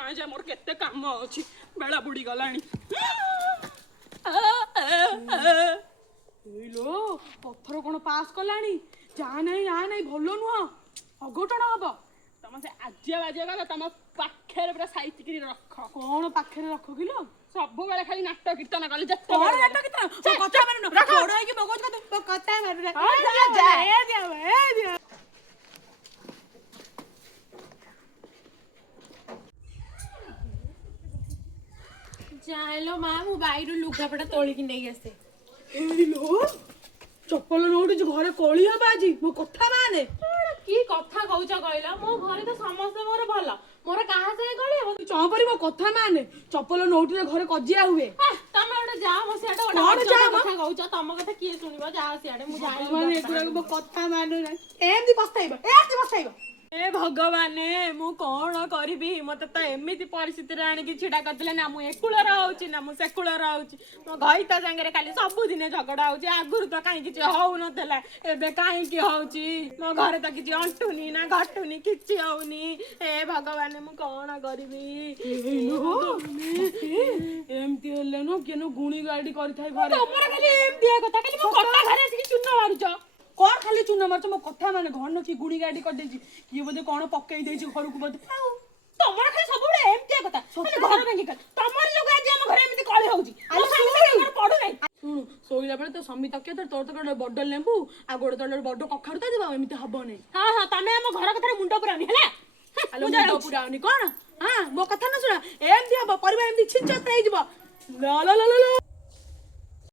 जाए जा मोर केते काम अछि बेला बुड़ी गलानी लो पत्थर कौन पास कलानी जा नहीं भलो नुह अघटन हम तुम से आजिया बाजिया गला तुम पाखे पूरा साइतिक रख कौन पाखे रख किलो सब बेले खाली नाटक कीर्तन कले जत्ते कौन नाटक कीर्तन कथा मानु रख बड़ है कि मगज का कथा मानु रे जा ए दिया जालो माँ मु बाइरु लुगापटा तोलिकी नहीं आसे लो चप्पल नोट घरे कली हम आज मो कथा माने की कथा कहूच कहला मो घरे तो समस्त मोर भल मोर कहा से गले हो चौपरी मो कथा माने चप्पल नोट रे घरे कजिया हुए तमे ओडे जा मो सियाडे ओडे कथा कहूच तम कथा किए सुनिबो जा सियाडे मु जाई माने एकुरा मो कथा मानो ना एमदी पस्ताइबो ए भगवान मु कौन करी मत तो एमती परिस्थिति आणिकी छिड़ा करदे ना मु एकुल रहउची ना मु सेकुल रहउची मो घईता संगे खाली सब दिन झगड़ा होउची आगुर तो काई किछ होउ नथला एबे काई की होउची मो घरे तो किछ अंटुनी ना घटुनी किछ होउनी ए भगवान मु कौन करबी एमती हेले नो केनो गुणी गाडी करिथाई घरे तमरा खाली एमती कथा खाली मो कथा घरे आसी चुन्न मारुछ कौन खाली चुना मारछ मो कथा माने घन की गुणी गाडी कर देछि कि बोले कोन पक्कई देछि घर को बोले तमरा खाली सब बडे एमती कथा खाली घर भांगी कर तमर लोग आज हम घरे एमती कळी होउची आ संगे पडु नै सुन सोइला बेले तो समी तके तोर तो बड्ड लेंबू आ गोड़ तोर बड्ड कखाडता देबा एमती हबो नै हां हां तमे हम घर कथा मुंडो पुरानी हला आलो मुंडो पुरानी कोन हां मो कथा न सुना एमती हबो परिवार एमती छिंचत नै जिवो ला ला ला ला